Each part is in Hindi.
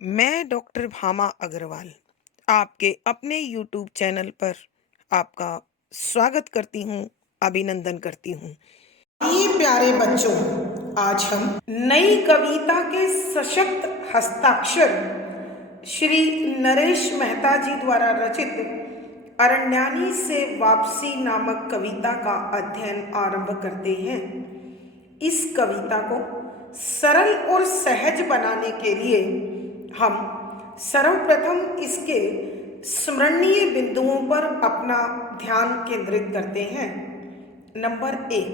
मैं डॉक्टर भामा अग्रवाल आपके अपने यूट्यूब चैनल पर आपका स्वागत करती हूँ, अभिनंदन करती हूँ। ये प्यारे बच्चों, आज हम नई कविता के सशक्त हस्ताक्षर श्री नरेश मेहता जी द्वारा रचित अरण्यानी से वापसी नामक कविता का अध्ययन आरंभ करते हैं। इस कविता को सरल और सहज बनाने के लिए हम सर्वप्रथम इसके स्मरणीय बिंदुओं पर अपना ध्यान केंद्रित करते हैं। नंबर 1,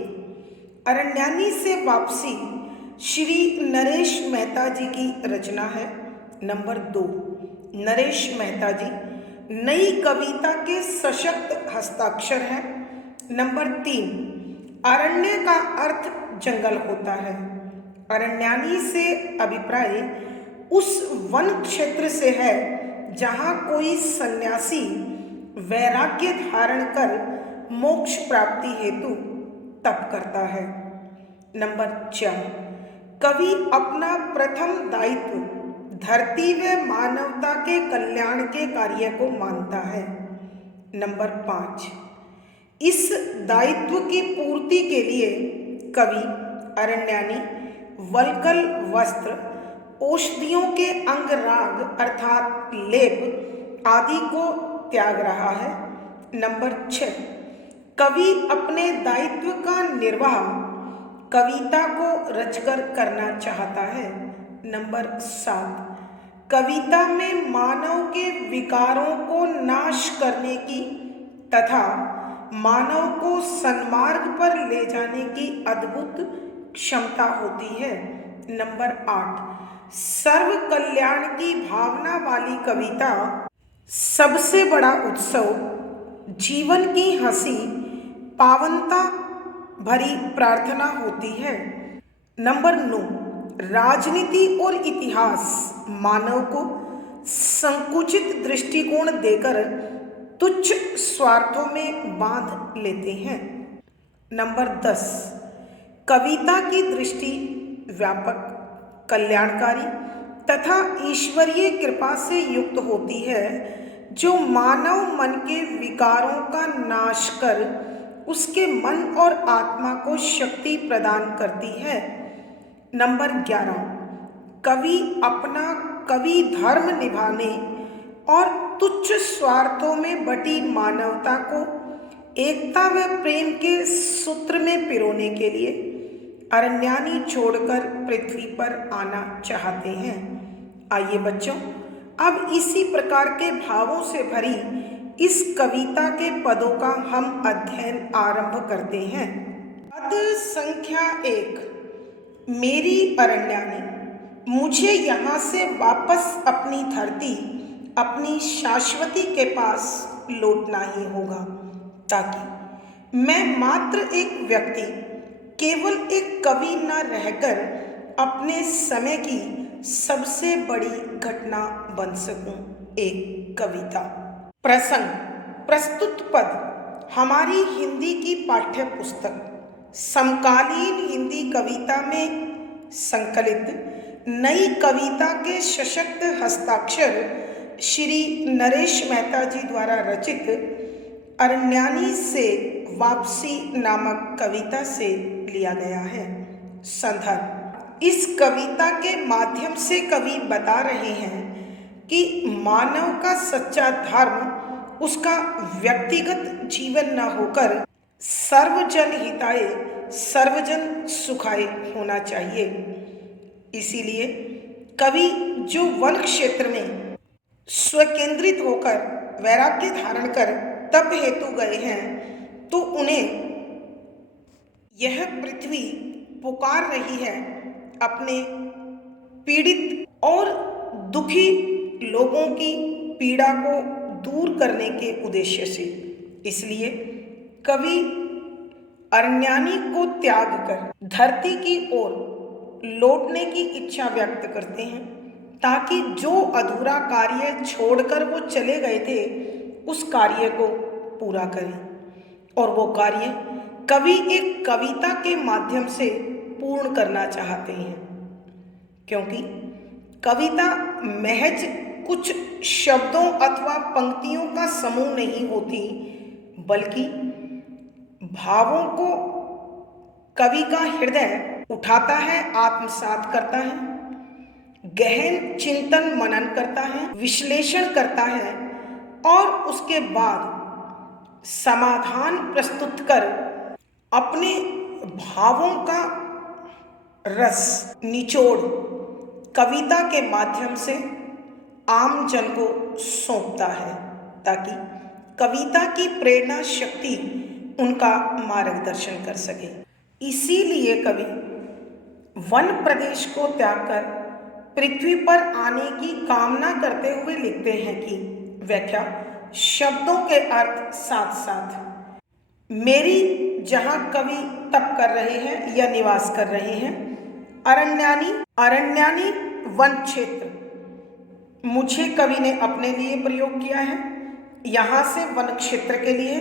अरण्यानी से वापसी श्री नरेश मेहता जी की रचना है। नंबर 2, नरेश मेहता जी नई कविता के सशक्त हस्ताक्षर हैं। नंबर 3, अरण्य का अर्थ जंगल होता है। अरण्यानी से अभिप्राय उस वन क्षेत्र से है जहाँ कोई सन्यासी वैराग्य धारण कर मोक्ष प्राप्ति हेतु तप करता है। नंबर 4, कवि अपना प्रथम दायित्व धरती व मानवता के कल्याण के कार्य को मानता है। नंबर 5, इस दायित्व की पूर्ति के लिए कवि अरण्यानी वल्कल वस्त्र, औषधियों के अंगराग अर्थात लेप आदि को त्याग रहा है। नंबर 6, कवि अपने दायित्व का निर्वाह कविता को रचकर करना चाहता है। नंबर 7, कविता में मानव के विकारों को नाश करने की तथा मानव को सन्मार्ग पर ले जाने की अद्भुत क्षमता होती है। नंबर 8, सर्व कल्याण की भावना वाली कविता सबसे बड़ा उत्सव, जीवन की हंसी, पावनता भरी प्रार्थना होती है। नंबर 9, राजनीति और इतिहास मानव को संकुचित दृष्टिकोण देकर तुच्छ स्वार्थों में बांध लेते हैं। नंबर 10, कविता की दृष्टि व्यापक, कल्याणकारी तथा ईश्वरीय कृपा से युक्त होती है, जो मानव मन के विकारों का नाश कर उसके मन और आत्मा को शक्ति प्रदान करती है। नंबर 11, कवि अपना कवि धर्म निभाने और तुच्छ स्वार्थों में बटी मानवता को एकता व प्रेम के सूत्र में पिरोने के लिए अरण्यानी छोड़कर पृथ्वी पर आना चाहते हैं। आइए बच्चों, अब इसी प्रकार के भावों से भरी इस कविता के पदों का हम अध्ययन आरंभ करते हैं। पद संख्या 1, मेरी अरण्यानी, मुझे यहाँ से वापस अपनी धरती, अपनी शाश्वती के पास लौटना ही होगा, ताकि मैं मात्र एक व्यक्ति, केवल एक कवि न रहकर अपने समय की सबसे बड़ी घटना बन सकूं। एक कविता। प्रसंग, प्रस्तुत पद हमारी हिंदी की पाठ्य पुस्तक समकालीन हिंदी कविता में संकलित नई कविता के सशक्त हस्ताक्षर श्री नरेश मेहता जी द्वारा रचित अरण्यानी से वापसी नामक कविता से लिया गया है। संदर्भ, इस कविता के माध्यम से कवि बता रहे हैं कि मानव का सच्चा धर्म उसका व्यक्तिगत जीवन न होकर सर्वजन हिताय सर्वजन सुखाय होना चाहिए। इसीलिए कवि जो वन क्षेत्र में स्वकेंद्रित होकर वैराग्य धारण कर तप हेतु गए हैं, तो उन्हें यह पृथ्वी पुकार रही है अपने पीड़ित और दुखी लोगों की पीड़ा को दूर करने के उद्देश्य से। इसलिए कवि अरण्यानी को त्याग कर धरती की ओर लौटने की इच्छा व्यक्त करते हैं, ताकि जो अधूरा कार्य छोड़कर वो चले गए थे उस कार्य को पूरा करें। और वो कार्य कवि एक कविता के माध्यम से पूर्ण करना चाहते हैं, क्योंकि कविता महज कुछ शब्दों अथवा पंक्तियों का समूह नहीं होती, बल्कि भावों को कवि का हृदय उठाता है, आत्मसात करता है, गहन चिंतन मनन करता है, विश्लेषण करता है और उसके बाद समाधान प्रस्तुत कर अपने भावों का रस निचोड़ कविता के माध्यम से आम जन को सौंपता है, ताकि कविता की प्रेरणा शक्ति उनका मार्गदर्शन कर सके। इसीलिए कवि वन प्रदेश को त्याग कर पृथ्वी पर आने की कामना करते हुए लिखते हैं कि व्याख्या शब्दों के अर्थ साथ साथ मेरी जहाँ कवि तप कर रहे हैं या निवास कर रहे हैं, अरण्यानी वन क्षेत्र मुझे कवि ने अपने लिए प्रयोग किया है। यहाँ से वन क्षेत्र के लिए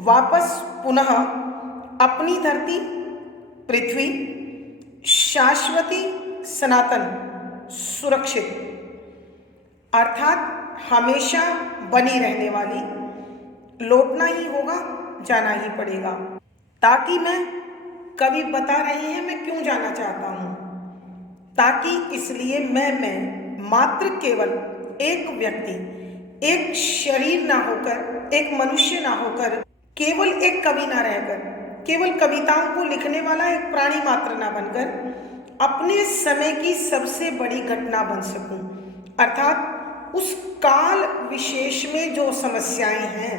वापस पुनः अपनी धरती पृथ्वी शाश्वती सनातन सुरक्षित अर्थात हमेशा बनी रहने वाली लौटना ही होगा, जाना ही पड़ेगा। ताकि मैं कवि बता रहे हैं मैं क्यों जाना चाहता हूँ, ताकि इसलिए मैं मात्र केवल एक व्यक्ति, एक शरीर ना होकर, एक मनुष्य ना होकर, केवल एक कवि ना रहकर, केवल कविताओं को लिखने वाला एक प्राणी मात्र ना बनकर अपने समय की सबसे बड़ी घटना बन सकूं, अर्थात उस काल विशेष में जो समस्याएं हैं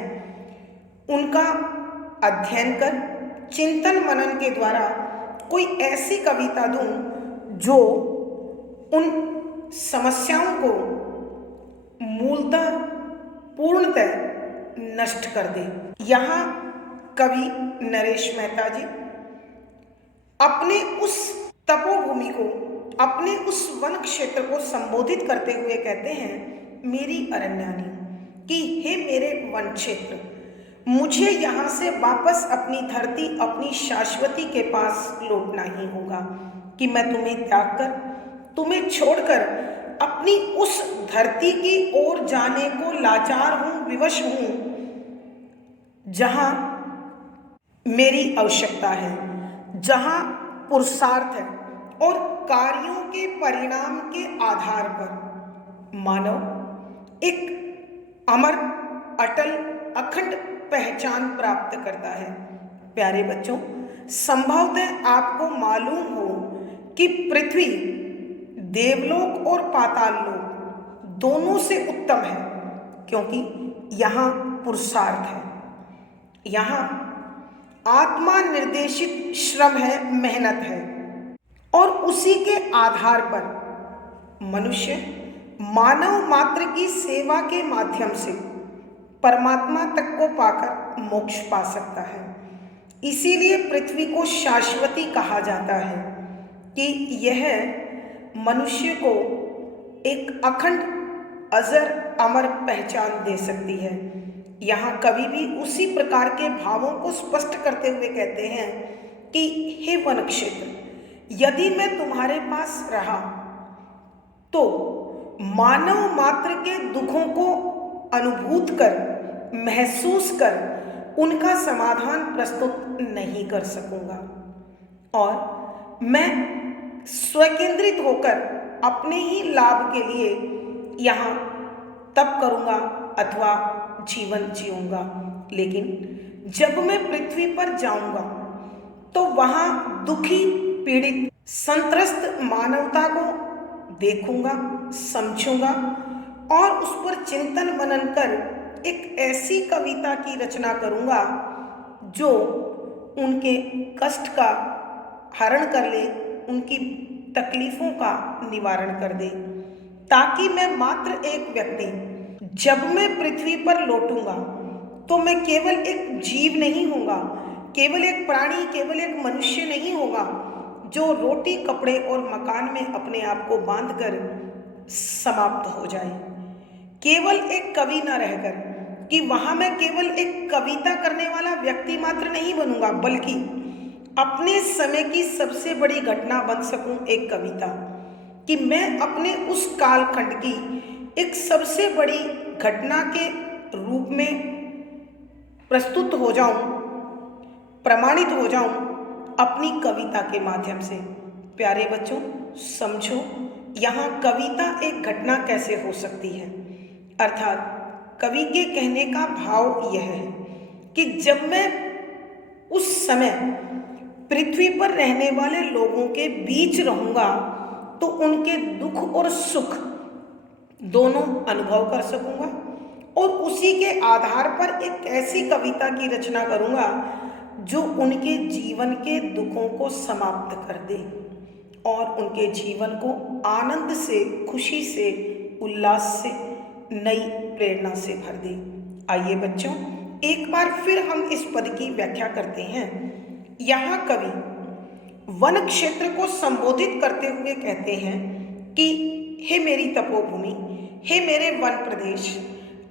उनका अध्ययन कर चिंतन मनन के द्वारा कोई ऐसी कविता दूं जो उन समस्याओं को मूलतः पूर्णतः नष्ट कर दे। यहाँ कवि नरेश मेहता जी अपने उस तपोभूमि को, अपने उस वन क्षेत्र को संबोधित करते हुए कहते हैं, मेरी अरण्यानी, कि हे मेरे वन क्षेत्र, मुझे यहाँ से वापस अपनी धरती, अपनी शाश्वती के पास लौटना ही होगा, कि मैं तुम्हें त्याग कर, तुम्हें छोड़कर अपनी उस धरती की ओर जाने को लाचार हूँ, विवश हूँ, जहाँ मेरी आवश्यकता है, जहाँ पुरुषार्थ है और कार्यों के परिणाम के आधार पर मानव एक अमर, अटल, अखंड पहचान प्राप्त करता है। प्यारे बच्चों, संभवतः आपको मालूम हो कि पृथ्वी देवलोक और पाताल लोक दोनों से उत्तम है, क्योंकि यहाँ पुरुषार्थ है, यहाँ आत्मा निर्देशित श्रम है, मेहनत है, और उसी के आधार पर मनुष्य मानव मात्र की सेवा के माध्यम से परमात्मा तक को पाकर मोक्ष पा सकता है। इसीलिए पृथ्वी को शाश्वती कहा जाता है कि यह मनुष्य को एक अखंड, अजर, अमर पहचान दे सकती है। यहाँ कवि भी उसी प्रकार के भावों को स्पष्ट करते हुए कहते हैं कि हे वन क्षेत्र, यदि मैं तुम्हारे पास रहा तो मानव मात्र के दुखों को अनुभूत कर, महसूस कर उनका समाधान प्रस्तुत नहीं कर सकूंगा, और मैं स्वकेंद्रित होकर अपने ही लाभ के लिए यहाँ तप करूँगा अथवा जीवन जीऊँगा। लेकिन जब मैं पृथ्वी पर जाऊँगा तो वहाँ दुखी, पीड़ित, संत्रस्त मानवता को देखूँगा, समझूँगा और उस पर चिंतन मनन कर एक ऐसी कविता की रचना करूँगा जो उनके कष्ट का हरण कर ले, उनकी तकलीफ़ों का निवारण कर दे, ताकि मैं मात्र एक व्यक्ति जब मैं पृथ्वी पर लौटूंगा तो मैं केवल एक जीव नहीं होगा, केवल एक प्राणी, केवल एक मनुष्य नहीं होगा जो रोटी, कपड़े और मकान में अपने आप को बांधकर समाप्त हो जाए। केवल एक कवि न रहकर कि वहाँ मैं केवल एक कविता करने वाला व्यक्ति मात्र नहीं बनूंगा, बल्कि अपने समय की सबसे बड़ी घटना बन सकूं, एक कविता, कि मैं अपने उस कालखंड की एक सबसे बड़ी घटना के रूप में प्रस्तुत हो जाऊं, प्रमाणित हो जाऊं अपनी कविता के माध्यम से। प्यारे बच्चों, समझो यहाँ कविता एक घटना कैसे हो सकती है। अर्थात कवि के कहने का भाव यह है कि जब मैं उस समय पृथ्वी पर रहने वाले लोगों के बीच रहूंगा तो उनके दुख और सुख दोनों अनुभव कर सकूंगा और उसी के आधार पर एक ऐसी कविता की रचना करूंगा जो उनके जीवन के दुखों को समाप्त कर दे और उनके जीवन को आनंद से, खुशी से, उल्लास से, नई प्रेरणा से भर दे। आइए बच्चों, एक बार फिर हम इस पद की व्याख्या करते हैं। यहाँ कवि वन क्षेत्र को संबोधित करते हुए कहते हैं कि हे मेरी तपोभूमि, हे मेरे वन प्रदेश,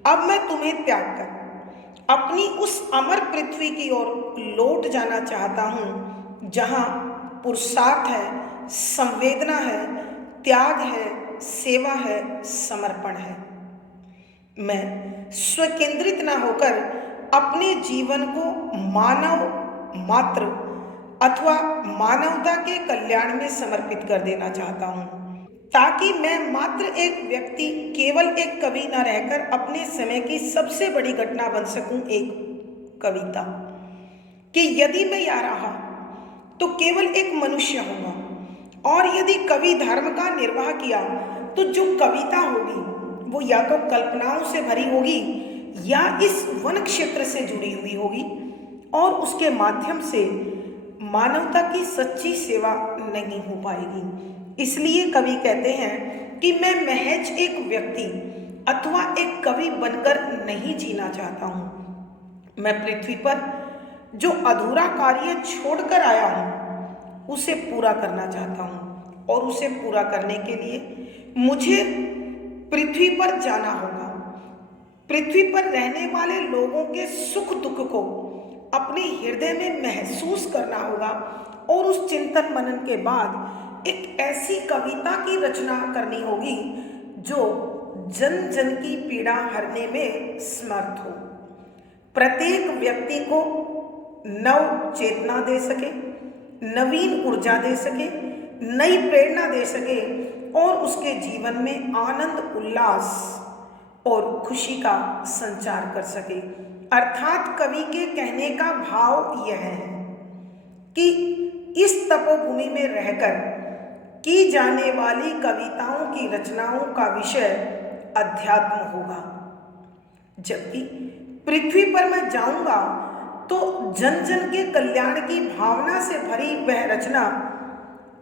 अब मैं तुम्हें त्याग कर अपनी उस अमर पृथ्वी की ओर लौट जाना चाहता हूँ जहाँ पुरुषार्थ है, संवेदना है, त्याग है, सेवा है, समर्पण है। मैं स्वकेंद्रित न होकर अपने जीवन को मानव मात्र अथवा मानवता के कल्याण में समर्पित कर देना चाहता हूँ, ताकि मैं मात्र एक व्यक्ति, केवल एक कवि न रहकर अपने समय की सबसे बड़ी घटना बन सकूं, एक कविता। कि यदि मैं यहाँ रहा तो केवल एक मनुष्य होगा और यदि कवि धर्म का निर्वाह किया तो जो कविता होगी वो या तो कल्पनाओं से भरी होगी या इस वन क्षेत्र से जुड़ी हुई होगी और उसके माध्यम से मानवता की सच्ची सेवा नहीं हो पाएगी। इसलिए कवि कहते हैं कि मैं महज एक व्यक्ति अथवा एक कवि बनकर नहीं जीना चाहता हूँ। मैं पृथ्वी पर जो अधूरा कार्य छोड़कर आया हूँ उसे पूरा करना चाहता हूँ और उसे पूरा करने के लिए मुझे पृथ्वी पर जाना होगा। पृथ्वी पर रहने वाले लोगों के सुख दुख को अपने हृदय में महसूस करना होगा और उस चिंतन मनन के बाद एक ऐसी कविता की रचना करनी होगी जो जन जन की पीड़ा हरने में समर्थ हो, प्रत्येक व्यक्ति को नव चेतना दे सके, नवीन ऊर्जा दे सके, नई प्रेरणा दे सके और उसके जीवन में आनंद, उल्लास और खुशी का संचार कर सके। अर्थात कवि के कहने का भाव यह है कि इस तपोभूमि में रहकर की जाने वाली कविताओं की रचनाओं का विषय अध्यात्म होगा, जबकि पृथ्वी पर मैं जाऊंगा तो जन जन के कल्याण की भावना से भरी वह रचना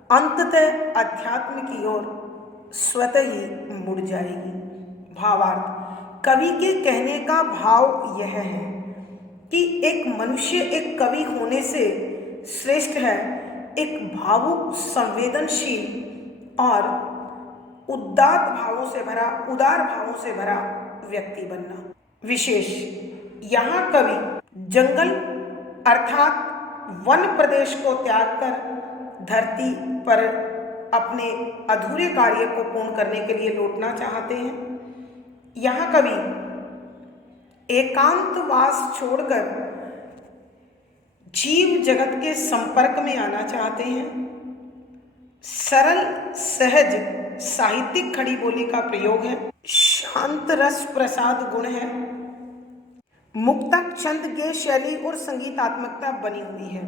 अंततः अध्यात्म की ओर स्वतः ही मुड़ जाएगी। भावार्थ, कवि के कहने का भाव यह है कि एक मनुष्य एक कवि होने से श्रेष्ठ है एक भावुक, संवेदनशील और उदार भावों से भरा व्यक्ति बनना। विशेष यहाँ कवि जंगल अर्थात वन प्रदेश को त्याग कर धरती पर अपने अधूरे कार्य को पूर्ण करने के लिए लौटना चाहते हैं। यहाँ कवि एकांतवास छोड़कर जीव जगत के संपर्क में आना चाहते हैं। सरल सहज साहित्यिक खड़ी बोली का प्रयोग है, शांत रस प्रसाद गुण है, मुक्तक छंद गेय शैली और संगीतात्मकता बनी हुई है।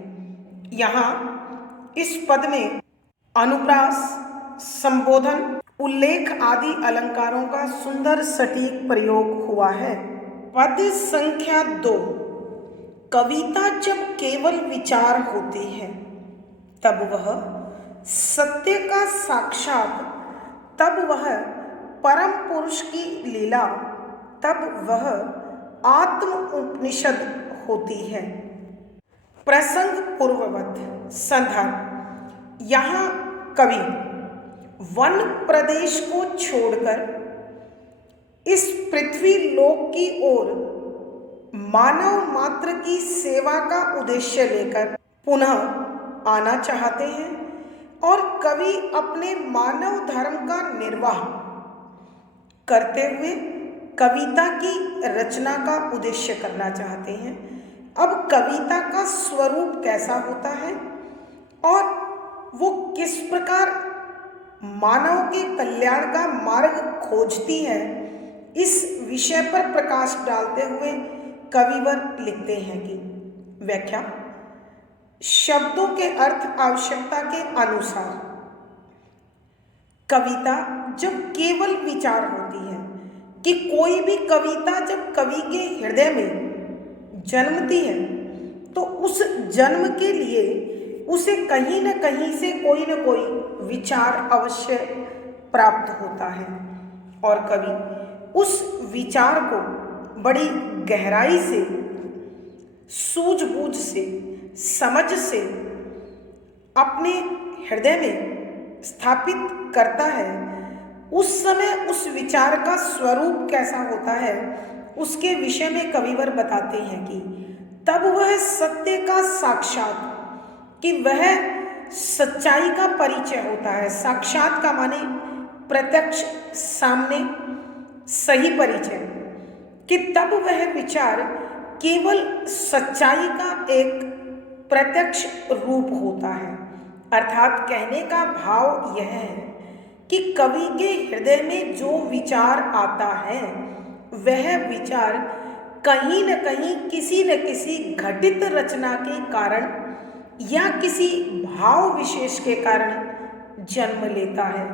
यहाँ इस पद में अनुप्रास, संबोधन, उल्लेख आदि अलंकारों का सुंदर सटीक प्रयोग हुआ है। पद संख्या 2, कविता जब केवल विचार होते हैं तब वह सत्य का साक्षात, तब वह परम पुरुष की लीला, तब वह आत्म उपनिषद होती है। प्रसंग पूर्ववत संदर्भ, यहाँ कवि वन प्रदेश को छोड़कर इस पृथ्वी लोक की ओर मानव मात्र की सेवा का उद्देश्य लेकर पुनः आना चाहते हैं। और कवि अपने मानव धर्म का निर्वाह करते हुए कविता की रचना का उद्देश्य करना चाहते हैं। अब कविता का स्वरूप कैसा होता है और वो किस प्रकार मानव के कल्याण का मार्ग खोजती है, इस विषय पर प्रकाश डालते हुए कविवर लिखते हैं कि व्याख्या। शब्दों के अर्थ आवश्यकता के अनुसार कविता जब केवल विचार होती है कि कोई भी कविता जब कवि के हृदय में जन्मती है तो उस जन्म के लिए उसे कहीं न कहीं से कोई न कोई विचार अवश्य प्राप्त होता है और कवि उस विचार को बड़ी गहराई से, सूझबूझ से, समझ से अपने हृदय में स्थापित करता है। उस समय उस विचार का स्वरूप कैसा होता है उसके विषय में कविवर बताते हैं कि तब वह सत्य का साक्षात, कि वह सच्चाई का परिचय होता है। साक्षात का माने प्रत्यक्ष, सामने, सही परिचय, कि तब वह विचार केवल सच्चाई का एक प्रत्यक्ष रूप होता है। अर्थात कहने का भाव यह है कि कवि के हृदय में जो विचार आता है वह विचार कहीं न कहीं किसी न किसी घटित रचना के कारण या किसी भाव विशेष के कारण जन्म लेता है।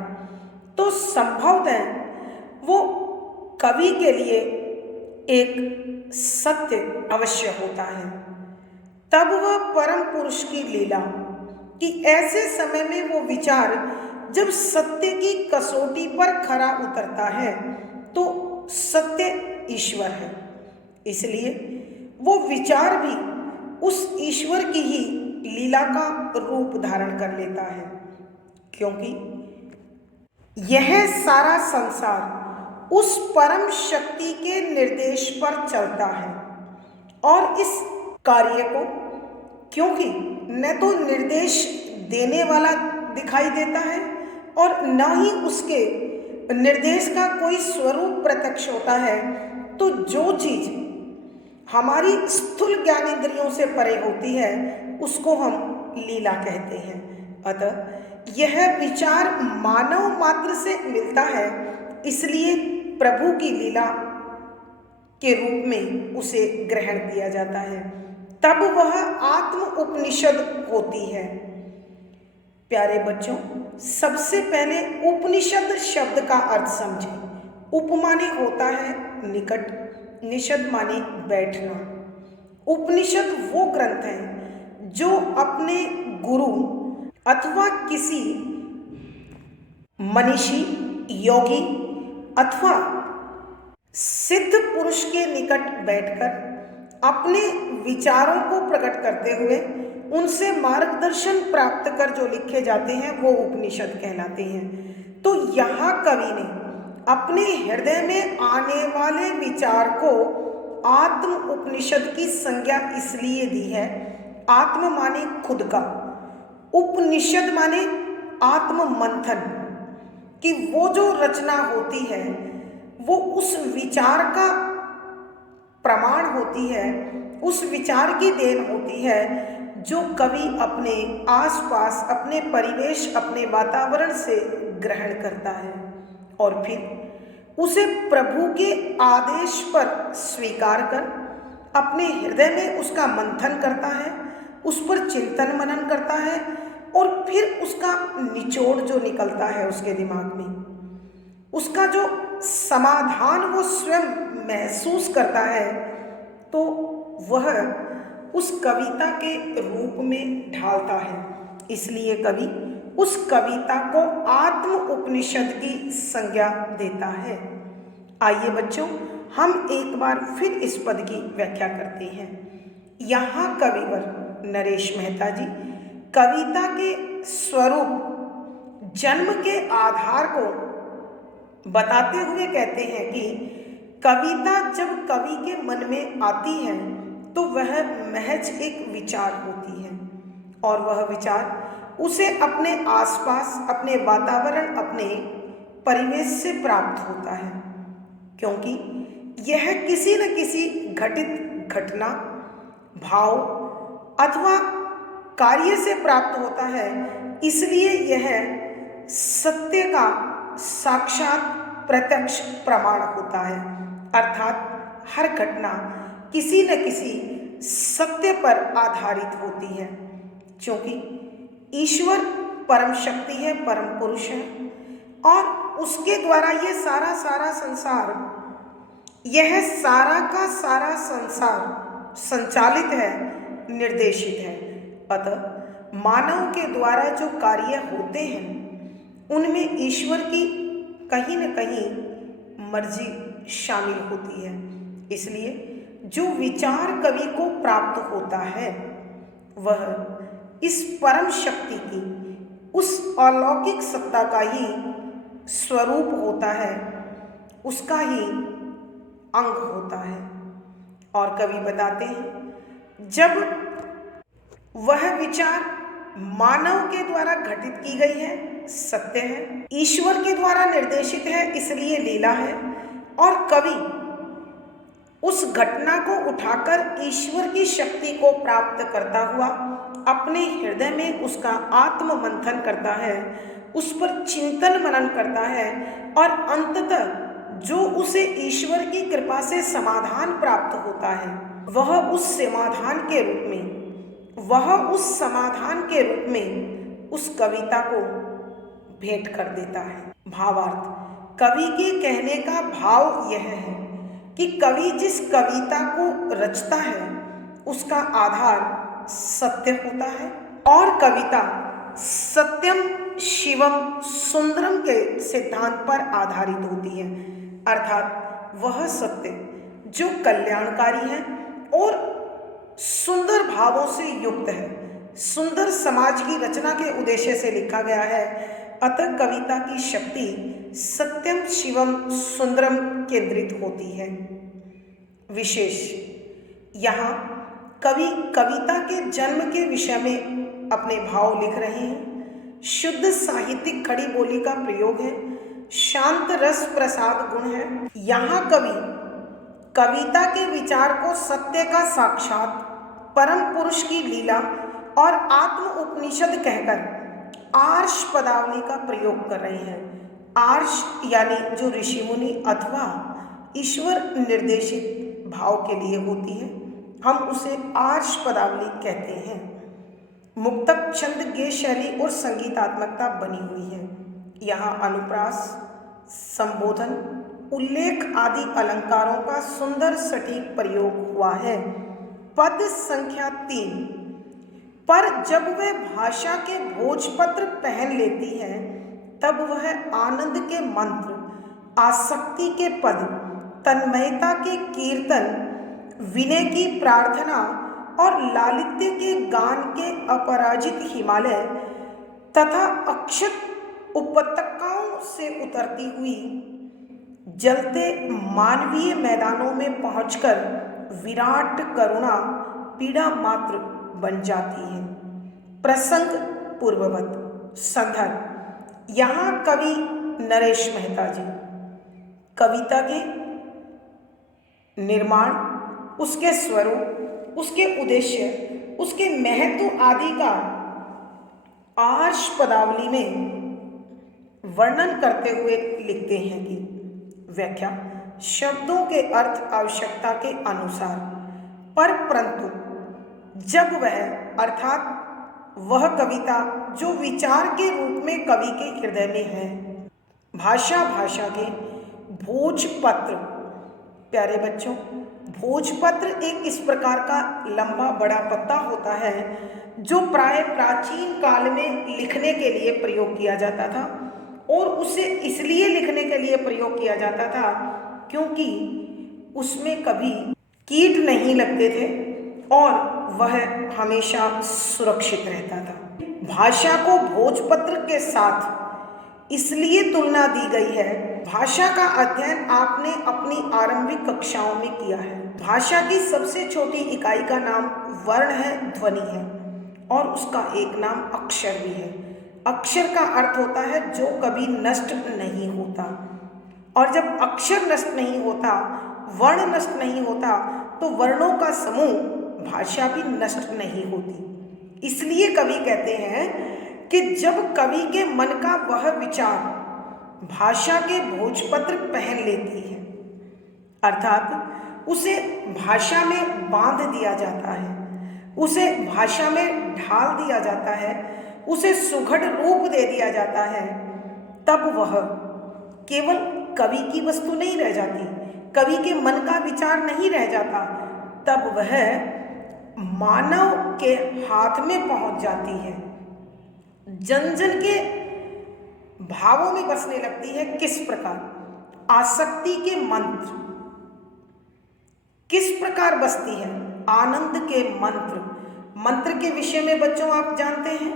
तो संभवतः वो कवि के लिए एक सत्य अवश्य होता है। तब वह परम पुरुष की लीला कि ऐसे समय में वो विचार जब सत्य की कसौटी पर खरा उतरता है तो सत्य ईश्वर है, इसलिए वो विचार भी उस ईश्वर की ही लीला का रूप धारण कर लेता है, क्योंकि यह सारा संसार उस परम शक्ति के निर्देश पर चलता है और इस कार्य को क्योंकि न तो निर्देश देने वाला दिखाई देता है और न ही उसके निर्देश का कोई स्वरूप प्रत्यक्ष होता है, तो जो चीज हमारी स्थूल ज्ञानेंद्रियों से परे होती है उसको हम लीला कहते हैं। अतः यह विचार मानव मात्र से मिलता है, इसलिए प्रभु की लीला के रूप में उसे ग्रहण किया जाता है। तब वह आत्म उपनिषद होती है। प्यारे बच्चों, सबसे पहले उपनिषद शब्द का अर्थ समझें। उप माने होता है निकट, निषद माने बैठना। उपनिषद वो ग्रंथ हैं जो अपने गुरु अथवा किसी मनीषी, योगी अथवा सिद्ध पुरुष के निकट बैठकर अपने विचारों को प्रकट करते हुए उनसे मार्गदर्शन प्राप्त कर जो लिखे जाते हैं वो उपनिषद कहलाते हैं। तो यहाँ कवि ने अपने हृदय में आने वाले विचार को आत्म उपनिषद की संज्ञा इसलिए दी है। आत्म माने खुद का, उपनिषद माने आत्म मंथन, कि वो जो रचना होती है वो उस विचार का प्रमाण होती है, उस विचार की देन होती है जो कवि अपने आसपास, अपने परिवेश, अपने वातावरण से ग्रहण करता है और फिर उसे प्रभु के आदेश पर स्वीकार कर अपने हृदय में उसका मंथन करता है, उस पर चिंतन मनन करता है और फिर उसका निचोड़ जो निकलता है उसके दिमाग में, उसका जो समाधान वो स्वयं महसूस करता है, तो वह उस कविता के रूप में ढालता है। इसलिए कवि उस कविता को आत्म उपनिषद की संज्ञा देता है। आइए बच्चों, हम एक बार फिर इस पद की व्याख्या करते हैं। यहाँ कविवर नरेश मेहता जी कविता के स्वरूप, जन्म के आधार को बताते हुए कहते हैं कि कविता जब कवि के मन में आती है तो वह महज एक विचार होती है और वह विचार उसे अपने आसपास, अपने वातावरण, अपने परिवेश से प्राप्त होता है, क्योंकि यह किसी न किसी घटित घटना, भाव अथवा कार्य से प्राप्त होता है। इसलिए यह सत्य का साक्षात प्रत्यक्ष प्रमाण होता है। अर्थात हर घटना किसी न किसी सत्य पर आधारित होती है, क्योंकि ईश्वर परम शक्ति है, परम पुरुष है, और उसके द्वारा ये सारा संसार, यह सारा का सारा संसार संचालित है, निर्देशित है। अतः मानव के द्वारा जो कार्य होते हैं उनमें ईश्वर की कहीं न कहीं मर्जी शामिल होती है। इसलिए जो विचार कवि को प्राप्त होता है वह इस परम शक्ति की, उस अलौकिक सत्ता का ही स्वरूप होता है, उसका ही अंग होता है। और कवि बताते हैं, जब वह विचार मानव के द्वारा घटित की गई है, सत्य है, ईश्वर के द्वारा निर्देशित है, इसलिए लीला है, और कवि उस घटना को उठाकर ईश्वर की शक्ति को प्राप्त करता हुआ अपने हृदय में उसका आत्म मंथन करता है, उस पर चिंतन मनन करता है, और अंततः जो उसे ईश्वर की कृपा से समाधान प्राप्त होता है, वह उस समाधान के रूप में उस कविता को भेंट कर देता है। भावार्थ, कवि के कहने का भाव यह है कि कवि जिस कविता को रचता है उसका आधार सत्य होता है, और कविता सत्यम शिवम सुंदरम के सिद्धांत पर आधारित होती है। अर्थात वह सत्य जो कल्याणकारी है और सुंदर भावों से युक्त है, सुंदर समाज की रचना के उद्देश्य से लिखा गया है। अतः कविता की शक्ति सत्यम शिवम सुंदरम केंद्रित होती है। विशेष, यहाँ कवि कविता के जन्म के विषय में अपने भाव लिख रहे हैं। शुद्ध साहित्यिक खड़ी बोली का प्रयोग है, शांत रस प्रसाद गुण है। यहाँ कवि कविता के विचार को सत्य का साक्षात, परम पुरुष की लीला और आत्म उपनिषद कहकर आर्ष पदावली का प्रयोग कर रहे हैं। आर्ष यानी जो ऋषि मुनि अथवा ईश्वर निर्देशित भाव के लिए होती है, हम उसे आर्ष पदावली कहते हैं। मुक्तक, छंद, गेय शैली और संगीतात्मकता बनी हुई है। यहाँ अनुप्रास, संबोधन, उल्लेख आदि अलंकारों का सुंदर सटीक प्रयोग हुआ है। पद संख्या 3। पर जब वह भाषा के भोजपत्र पहन लेती है तब वह आनंद के मंत्र, आसक्ति के पद, तन्मयता के कीर्तन, विनय की प्रार्थना और लालित्य के गान के अपराजित हिमालय तथा अक्षत उपत्यकाओं से उतरती हुई जलते मानवीय मैदानों में पहुंचकर विराट करुणा पीड़ा मात्र बन जाती है। प्रसंग पूर्ववत। संदर्भ, यहाँ कवि नरेश मेहता जी कविता के निर्माण, उसके स्वरूप, उसके उद्देश्य, उसके महत्व आदि का आर्ष पदावली में वर्णन करते हुए लिखते हैं कि व्याख्या, शब्दों के अर्थ आवश्यकता के अनुसार, परंतु जब वह अर्थात वह कविता जो विचार के रूप में कवि के हृदय में है, भाषा के भोजपत्र। प्यारे बच्चों, भोजपत्र एक इस प्रकार का लंबा बड़ा पत्ता होता है जो प्राय प्राचीन काल में लिखने के लिए प्रयोग किया जाता था, और उसे इसलिए लिखने के लिए प्रयोग किया जाता था क्योंकि उसमें कभी कीट नहीं लगते थे और वह हमेशा सुरक्षित रहता था। भाषा को भोजपत्र के साथ इसलिए तुलना दी गई है, भाषा का अध्ययन आपने अपनी आरंभिक कक्षाओं में किया है। भाषा की सबसे छोटी इकाई का नाम वर्ण है, ध्वनि है, और उसका एक नाम अक्षर भी है। अक्षर का अर्थ होता है जो कभी नष्ट नहीं होता, और जब अक्षर नष्ट नहीं होता, वर्ण नष्ट नहीं होता, तो वर्णों का समूह भाषा भी नष्ट नहीं होती। इसलिए कवि कहते हैं कि जब कवि के मन का वह विचार भाषा के भोजपत्र पहन लेती है, अर्थात उसे भाषा में बांध दिया जाता है, उसे भाषा में ढाल दिया जाता है, उसे सुघड़ रूप दे दिया जाता है, तब वह केवल कवि की वस्तु नहीं रह जाती, कवि के मन का विचार नहीं रह जाता, तब वह मानव के हाथ में पहुंच जाती है, जन जन के भावों में बसने लगती है। किस प्रकार? आसक्ति के मंत्र किस प्रकार बसती है? आनंद के मंत्र। मंत्र के विषय में बच्चों आप जानते हैं,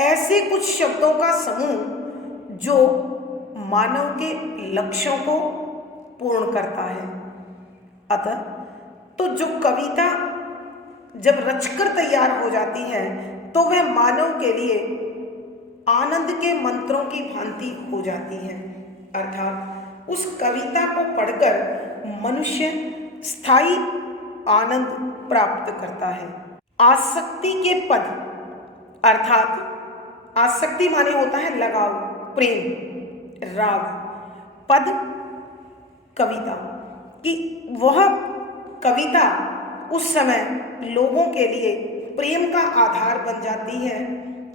ऐसे कुछ शब्दों का समूह जो मानव के लक्ष्यों को पूर्ण करता है। अतः तो जो कविता जब रचकर तैयार हो जाती है तो वह मानव के लिए आनंद के मंत्रों की भांति हो जाती है, अर्थात उस कविता को पढ़कर मनुष्य स्थायी आनंद प्राप्त करता है। आसक्ति के पद, अर्थात आसक्ति माने होता है लगाव, प्रेम, राग, पद कविता कि वह कविता उस समय लोगों के लिए प्रेम का आधार बन जाती है,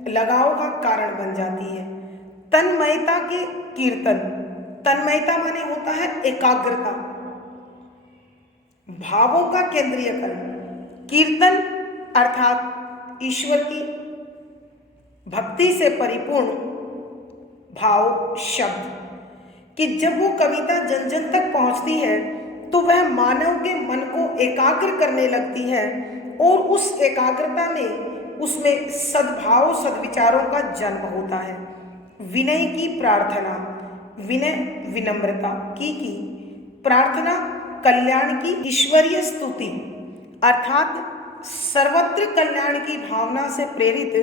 लगाव का कारण बन जाती है। तन्मयता के कीर्तन, तन्मयता माने होता है एकाग्रता, भावों का केंद्रीयकरण। कीर्तन अर्थात ईश्वर की भक्ति से परिपूर्ण भाव शब्द, कि जब वो कविता जन जन तक पहुंचती है तो वह मानव के मन को एकाग्र करने लगती है, और उस एकाग्रता में उसमें सद्भाव सद्विचारों का जन्म होता है। विनय की प्रार्थना, विनय विनम्रता की प्रार्थना कल्याण की ईश्वरीय स्तुति, अर्थात सर्वत्र कल्याण की भावना से प्रेरित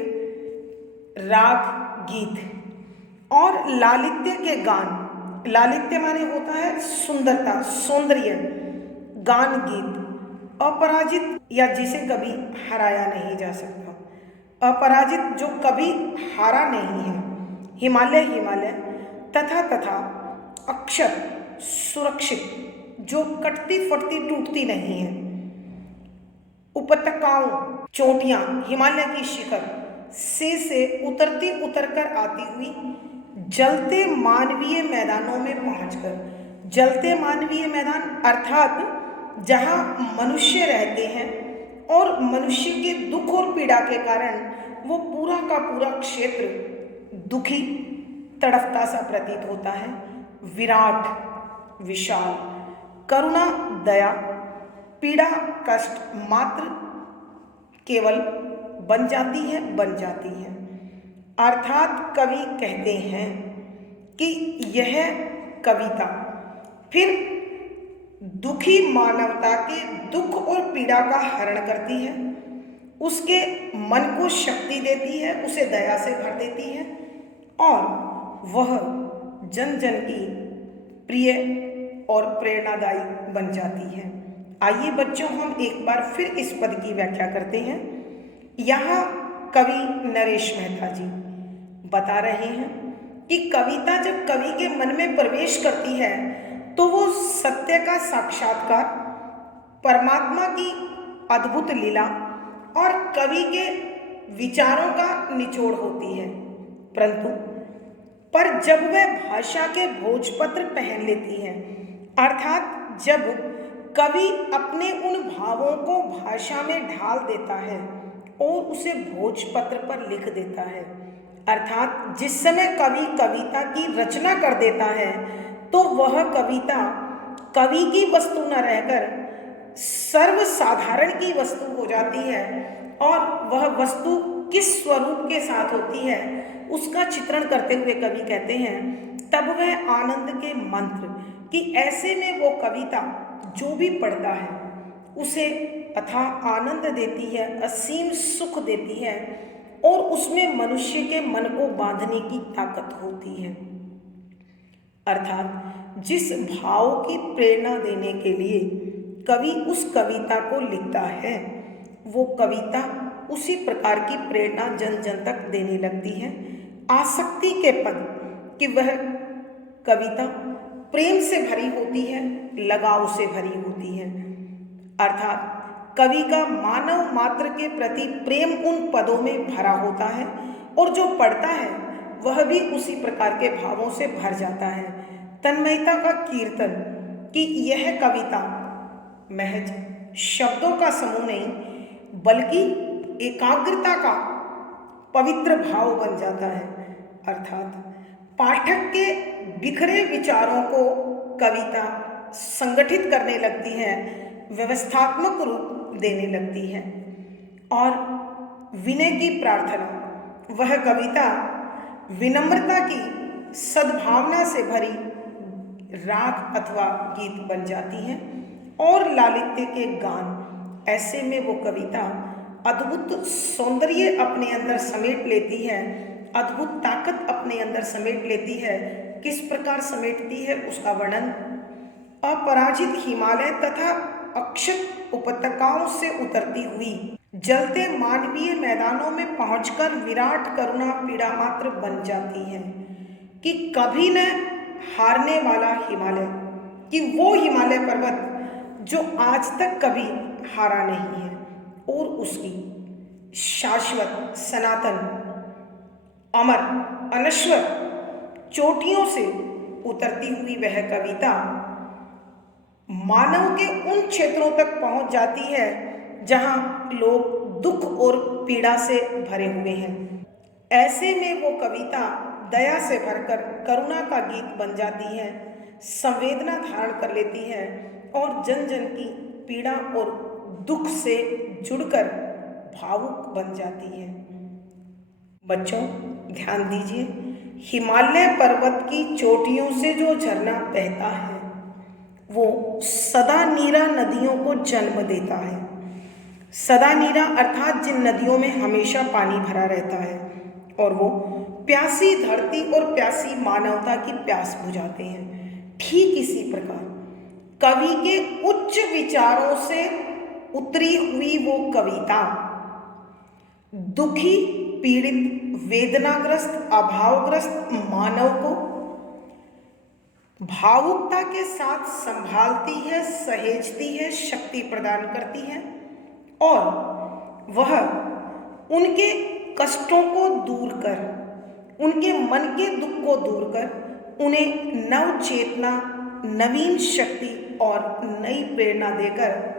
राग गीत। और लालित्य के गान, लालित्य माने होता है सुंदरता, सौंदर्य, गान गीत। अपराजित या जिसे कभी हराया नहीं जा सकता, अपराजित जो कभी हारा नहीं है। हिमालय हिमालय तथा तथा अक्षत सुरक्षित जो कटती फटती टूटती नहीं है। उपत्यकाओं चोटियां, हिमालय की शिखर से उतरती उतरकर आती हुई जलते मानवीय मैदानों में पहुंचकर, जलते मानवीय मैदान अर्थात जहां मनुष्य रहते हैं और मनुष्य के दुख और पीड़ा के कारण वो पूरा का पूरा क्षेत्र दुखी तड़फता सा प्रतीत होता है। विराट, विशाल, करुणा, दया, पीड़ा, कष्ट मात्र केवल बन जाती है। अर्थात कवि कहते हैं कि यह कविता फिर दुखी मानवता के दुख और पीड़ा का हरण करती है, उसके मन को शक्ति देती है, उसे दया से भर देती है, और वह जन जन की प्रिय और प्रेरणादायी बन जाती है। आइए बच्चों, हम एक बार फिर इस पद की व्याख्या करते हैं। यहाँ कवि नरेश मेहता जी बता रहे हैं कि कविता जब कवि के मन में प्रवेश करती है तो वो सत्य का साक्षात्कार, परमात्मा की अद्भुत लीला और कवि के विचारों का निचोड़ होती है। परंतु पर जब वह भाषा के भोजपत्र पहन लेती है, अर्थात जब कवि अपने उन भावों को भाषा में ढाल देता है और उसे भोजपत्र पर लिख देता है, अर्थात जिस समय कवि कविता की रचना कर देता है तो वह कविता कवि की वस्तु न रहकर सर्वसाधारण की वस्तु हो जाती है, और वह वस्तु किस स्वरूप के साथ होती है उसका चित्रण करते हुए कवि कहते हैं, तब वह आनंद के मंत्र कि ऐसे में वो कविता जो भी पढ़ता है उसे अथाह आनंद देती है, असीम सुख देती है और उसमें मनुष्य के मन को बांधने की ताकत होती है। अर्थात जिस भाव की प्रेरणा देने के लिए कवि उस कविता को लिखता है, वो कविता उसी प्रकार की प्रेरणा जन जन तक देने लगती है। आसक्ति के पद कि वह कविता प्रेम से भरी होती है, लगाव से भरी होती है। अर्थात कवि का मानव मात्र के प्रति प्रेम उन पदों में भरा होता है और जो पढ़ता है वह भी उसी प्रकार के भावों से भर जाता है। तन्मयता का कीर्तन कि यह कविता महज शब्दों का समूह नहीं बल्कि एकाग्रता का पवित्र भाव बन जाता है। अर्थात पाठक के बिखरे विचारों को कविता संगठित करने लगती है, व्यवस्थात्मक रूप देने लगती है। और विनय की प्रार्थना, वह कविता विनम्रता की सद्भावना से भरी राग अथवा गीत बन जाती है। और लालित्य के गान, ऐसे में वो कविता अद्भुत सौंदर्य अपने अंदर समेट लेती है, अद्भुत ताकत अपने अंदर समेट लेती है। किस प्रकार समेटती है उसका वर्णन अपराजित हिमालय तथा अक्षत उपत्यकाओं से उतरती हुई जलते मानवीय मैदानों में पहुंचकर विराट करुणा पीड़ा मात्र बन जाती है कि कभी न हारने वाला हिमालय, कि वो हिमालय पर्वत जो आज तक कभी हारा नहीं है और उसकी शाश्वत सनातन अमर अनश्वर चोटियों से उतरती हुई वह कविता मानव के उन क्षेत्रों तक पहुंच जाती है जहां लोग दुख और पीड़ा से भरे हुए हैं। ऐसे में वो कविता दया से भरकर करुणा का गीत बन जाती है, संवेदना धारण कर लेती है और जन जन की पीड़ा और दुख से जुड़कर भावुक बन जाती है। बच्चों ध्यान दीजिए, हिमालय पर्वत की चोटियों से जो झरना बहता है वो सदा नीरा नदियों को जन्म देता है। सदा नीरा अर्थात जिन नदियों में हमेशा पानी भरा रहता है और वो प्यासी धरती और प्यासी मानवता की प्यास बुझाते हैं। ठीक इसी प्रकार कवि के उच्च विचारों से उतरी हुई वो कविता दुखी, पीड़ित, वेदनाग्रस्त, अभावग्रस्त मानव को भावुकता के साथ संभालती है, सहेजती है, शक्ति प्रदान करती है और वह उनके कष्टों को दूर कर, उनके मन के दुख को दूर कर उन्हें नव चेतना, नवीन शक्ति और नई प्रेरणा देकर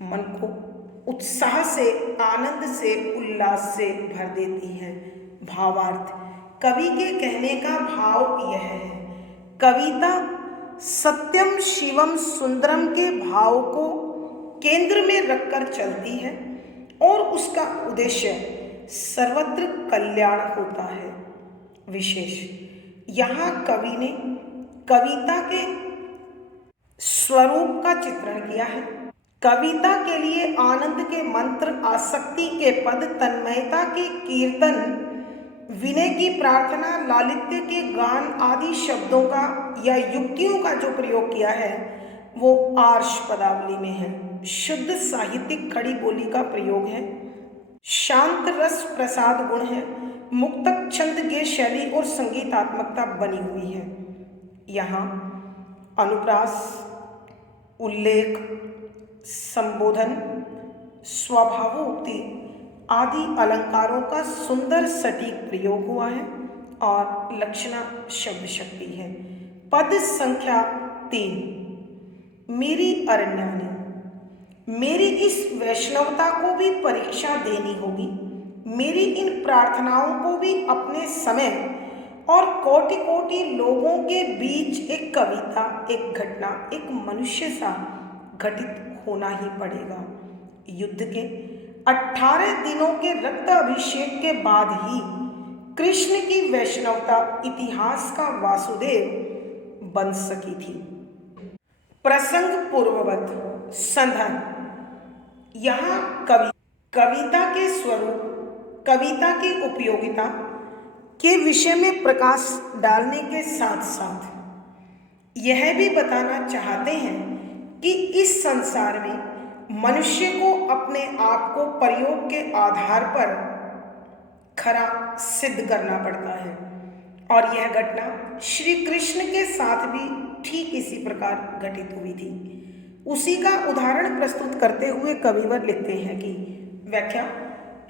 मन को उत्साह से, आनंद से, उल्लास से भर देती है। भावार्थ, कवि के कहने का भाव यह है, कविता सत्यम शिवम सुंदरम के भाव को केंद्र में रखकर चलती है और उसका उद्देश्य सर्वत्र कल्याण होता है। विशेष यहाँ कवि ने कविता के स्वरूप का चित्रण किया है। कविता के लिए आनंद के मंत्र, आसक्ति के पद, तन्मयता के कीर्तन, विनय की प्रार्थना, लालित्य के गान आदि शब्दों का या युक्तियों का जो प्रयोग किया है वो आर्ष पदावली में है, शुद्ध साहित्यिक खड़ी बोली का प्रयोग है, शांत रस प्रसाद गुण है, मुक्तक छंद गे शैली और संगीतात्मकता बनी हुई है। यहाँ अनुप्रास, उल्लेख, संबोधन, स्वभावोक्ति आदि अलंकारों का सुंदर सटीक प्रयोग हुआ है और लक्षणा शब्द शक्ति है। पद संख्या 3, मेरी अरण्यानी, मेरी इस वैष्णवता को भी परीक्षा देनी होगी, मेरी इन प्रार्थनाओं को भी अपने समय और कोटि कोटि लोगों के बीच एक कविता, एक घटना, एक मनुष्य सा घटित होना ही पड़ेगा। युद्ध के 18 दिनों के रक्त अभिषेक के बाद ही कृष्ण की वैष्णवता इतिहास का वासुदेव बन सकी थी। प्रसंग पूर्ववत संदर्भ। यहाँ कविता के स्वरूप, कविता की उपयोगिता के विषय में प्रकाश डालने के साथ साथ यह भी बताना चाहते हैं कि इस संसार में मनुष्य को अपने आप को प्रयोग के आधार पर खरा सिद्ध करना पड़ता है। और यह घटना श्री कृष्ण के साथ भी ठीक इसी प्रकार घटित हुई थी। उसी का उदाहरण प्रस्तुत करते हुए कविवर लिखते हैं कि व्याख्या,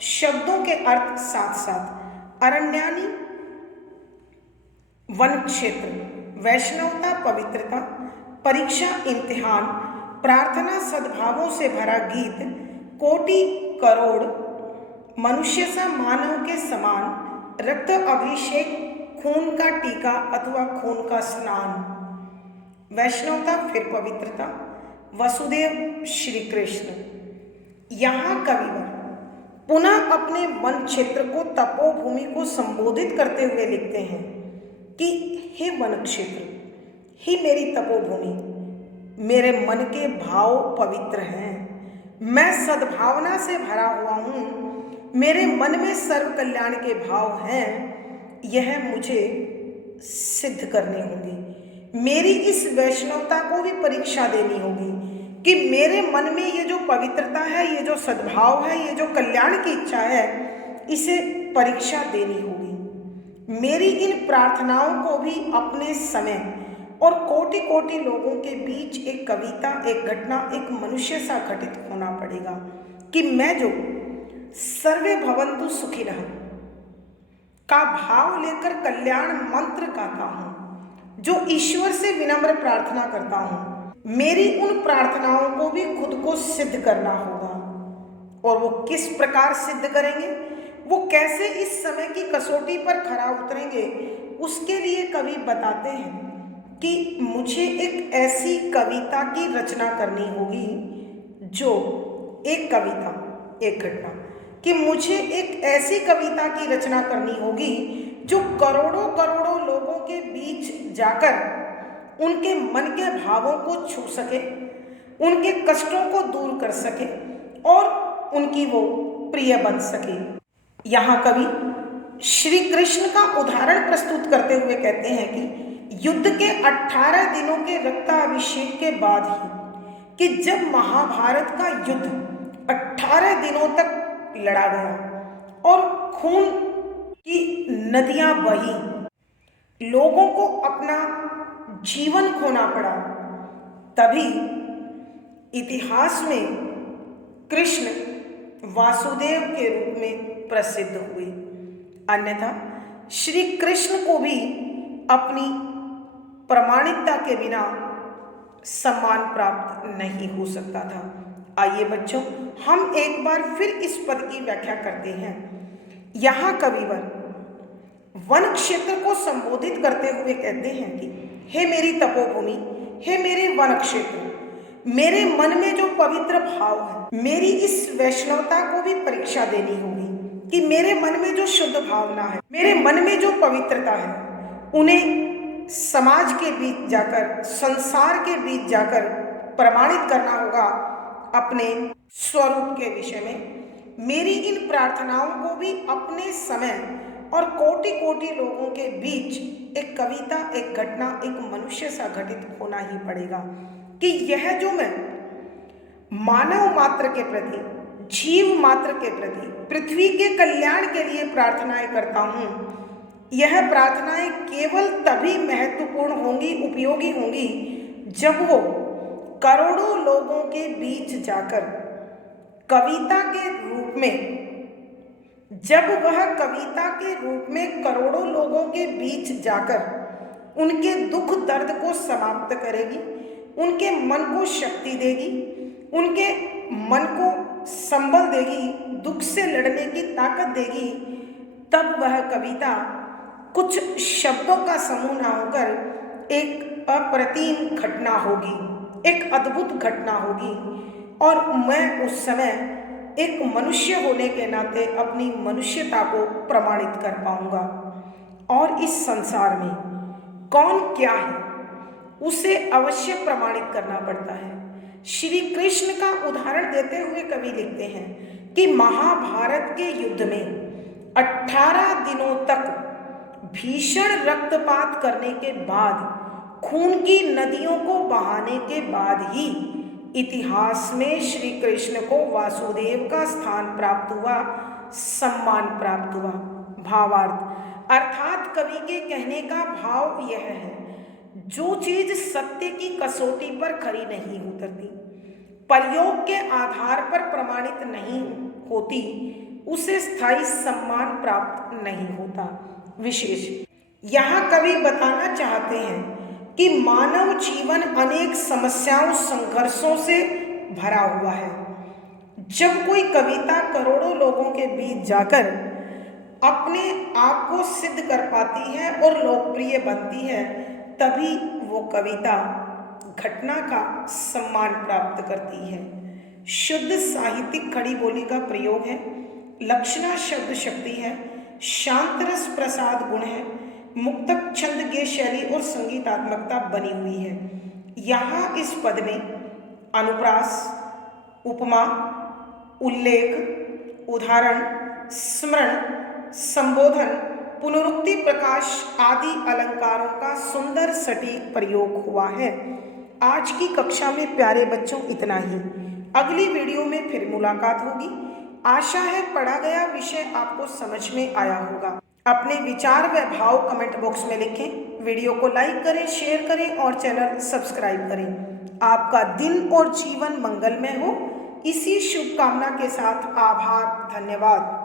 शब्दों के अर्थ साथ साथ अरण्यानी वन क्षेत्र, वैष्णवता पवित्रता, परीक्षा इम्तिहान, प्रार्थना सद्भावों से भरा गीत, कोटि करोड़ मनुष्य सा मानव के समान, रक्त अभिषेक, खून का टीका अथवा खून का स्नान, वैष्णवता फिर पवित्रता, वसुदेव श्री कृष्ण। यहाँ कविवर पुनः अपने वन क्षेत्र को, तपोभूमि को संबोधित करते हुए लिखते हैं कि हे वन क्षेत्र, ही मेरी तपोभूमि, मेरे मन के भाव पवित्र हैं, मैं सद्भावना से भरा हुआ हूँ, मेरे मन में सर्व कल्याण के भाव हैं, यह मुझे सिद्ध करने होंगे। मेरी इस वैष्णवता को भी परीक्षा देनी होगी कि मेरे मन में ये जो पवित्रता है, ये जो सद्भाव है, ये जो कल्याण की इच्छा है, इसे परीक्षा देनी होगी। मेरी इन प्रार्थनाओं को भी अपने समय और कोटि कोटि लोगों के बीच एक कविता, एक घटना, एक मनुष्य सा घटित होना पड़ेगा कि मैं जो सर्वे भवन्तु सुखिनः का भाव लेकर कल्याण मंत्र गाता हूँ, जो ईश्वर से विनम्र प्रार्थना करता हूँ, मेरी उन प्रार्थनाओं को भी खुद को सिद्ध करना होगा। और वो किस प्रकार सिद्ध करेंगे, वो कैसे इस समय की कसौटी पर खरा उतरेंगे, उसके लिए कवि बताते हैं कि मुझे एक ऐसी कविता की रचना करनी होगी, जो एक कविता, एक घटना, कि मुझे एक ऐसी कविता की रचना करनी होगी जो करोड़ों करोड़ों लोगों के बीच जाकर उनके मन के भावों को छू सके, उनके कष्टों को दूर कर सके और उनकी वो प्रिय बन सके। यहाँ कवि श्री कृष्ण का उदाहरण प्रस्तुत करते हुए कहते हैं कि युद्ध के 18 दिनों के रक्ताभिषेक के बाद ही, कि जब महाभारत का युद्ध 18 दिनों तक लड़ा गया और खून की नदियां बही, लोगों को अपना जीवन खोना पड़ा, तभी इतिहास में कृष्ण वासुदेव के रूप में प्रसिद्ध हुए। अन्यथा श्री कृष्ण को भी अपनी प्रामाणिकता के बिना सम्मान प्राप्त नहीं हो सकता था। आइए बच्चों, हम एक बार फिर इस पद की व्याख्या करते हैं। यहाँ कविवर वन क्षेत्र को संबोधित करते हुए कहते हैं कि हे मेरी तपोभूमि, हे मेरे वन क्षेत्र, मेरे मन में जो पवित्र भाव है, मेरी इस वैष्णवता को भी परीक्षा देनी होगी कि मेरे मन में जो शुद्ध भावना है, मेरे मन में जो पवित्रता है, उन्हें समाज के बीच जाकर, संसार के बीच जाकर प्रमाणित करना होगा अपने स्वरूप के विषय में। मेरी इन प्रार्थनाओं को भी अपने समय और कोटि कोटि लोगों के बीच एक कविता, एक घटना, एक मनुष्य सा घटित होना ही पड़ेगा कि यह जो मैं मानव मात्र के प्रति, जीव मात्र के प्रति, पृथ्वी के कल्याण के लिए प्रार्थनाएं करता हूँ, यह प्रार्थनाएं केवल तभी महत्वपूर्ण होंगी, उपयोगी होंगी, जब वो करोड़ों लोगों के बीच जाकर कविता के रूप में, जब वह कविता के रूप में करोड़ों लोगों के बीच जाकर उनके दुख दर्द को समाप्त करेगी, उनके मन को शक्ति देगी, उनके मन को संबल देगी, दुख से लड़ने की ताकत देगी, तब वह कविता कुछ शब्दों का समूह ना होकर एक अप्रतिम घटना होगी, एक अद्भुत घटना होगी। और मैं उस समय एक मनुष्य होने के नाते अपनी मनुष्यता को प्रमाणित कर पाऊंगा। और इस संसार में कौन क्या है, उसे अवश्य प्रमाणित करना पड़ता है। श्री कृष्ण का उदाहरण देते हुए कवि लिखते हैं कि महाभारत के युद्ध में 18 दिनों तक भीषण रक्तपात करने के बाद, खून की नदियों को बहाने के बाद ही इतिहास में श्री कृष्ण को वासुदेव का स्थान प्राप्त हुआ, सम्मान प्राप्त हुआ। भावार्थ अर्थात कवि के कहने का भाव यह है, जो चीज सत्य की कसौटी पर खरी नहीं उतरती, प्रयोग के आधार पर प्रमाणित नहीं होती, उसे स्थायी सम्मान प्राप्त नहीं होता। विशेष यहाँ कवि बताना चाहते हैं कि मानव जीवन अनेक समस्याओं, संघर्षों से भरा हुआ है। जब कोई कविता करोड़ों लोगों के बीच जाकर अपने आप को सिद्ध कर पाती है और लोकप्रिय बनती है, तभी वो कविता घटना का सम्मान प्राप्त करती है। शुद्ध साहित्यिक खड़ी बोली का प्रयोग है, लक्षणा शब्द शक्ति है, शांत रस प्रसाद गुण है, मुक्तक छंद गे शैली और संगीतात्मकता बनी हुई है। यहाँ इस पद में अनुप्रास, उपमा, उल्लेख, उदाहरण, स्मरण, संबोधन, पुनरुक्ति, प्रकाश आदि अलंकारों का सुंदर सटीक प्रयोग हुआ है। आज की कक्षा में प्यारे बच्चों इतना ही। अगली वीडियो में फिर मुलाकात होगी। आशा है पढ़ा गया विषय आपको समझ में आया होगा। अपने विचार व भाव कमेंट बॉक्स में लिखें। वीडियो को लाइक करें, शेयर करें और चैनल सब्सक्राइब करें। आपका दिन और जीवन मंगलमय हो, इसी शुभकामना के साथ आभार, धन्यवाद।